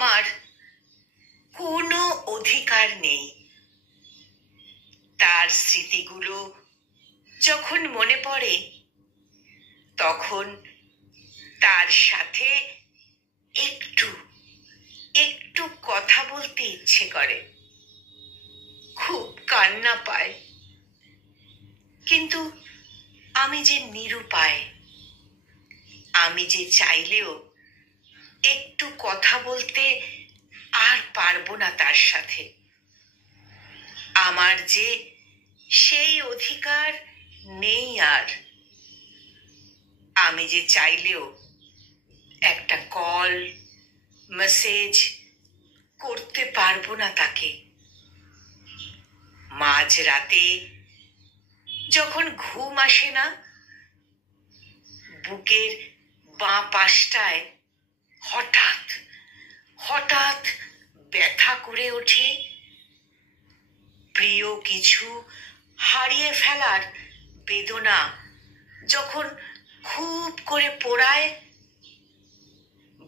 আমার কোনো অধিকার নেই। তার স্মৃতিগুলো যখন মনে পড়ে তখন তার সাথে একটু একটু কথা বলতে ইচ্ছে করে, খুব কান্না পায়। কিন্তু আমি যে নিরুপায়, আমি যে চাইলেও একটু কথা বলতে আর পারবো না তার সাথে। আমার যে সেই অধিকার নেই আর। আমি যে চাইলেও একটা কল, মেসেজ করতে পারবো না তাকে। মাঝ রাতে যখন ঘুম আসে না, বুকের বাঁ পাশটায় হঠাৎ হঠাৎ ব্যথা করে ওঠে। প্রিয় কিছু হারিয়ে ফেলার বেদনা যখন খুব করে পোড়ায়,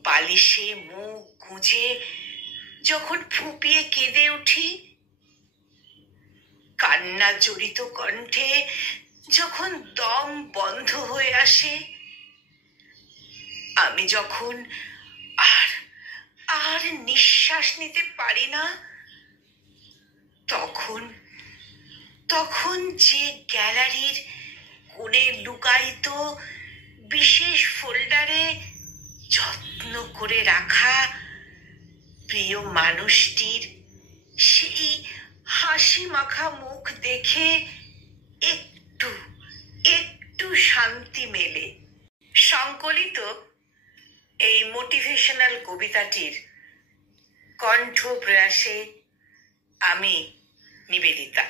বালিশে মুখ গুঁজে যখন ফুঁপিয়ে কেঁদে উঠি, কান্না জড়িত কণ্ঠে যখন দম বন্ধ হয়ে আসে, আমি যখন আর আর নিঃশ্বাস নিতে পারি না, তখন তখন যে গ্যালারির কোণে লুকায়িত বিশেষ ফোল্ডারে যত্ন করে রাখা প্রিয় মানুষটির সেই হাসি মাখা মুখ দেখে একটু একটু শান্তি মেলে। সংকলিত এই মোটিভেশনাল কবিতাটির কণ্ঠ প্রয়াসে আমি নিবেদিতা।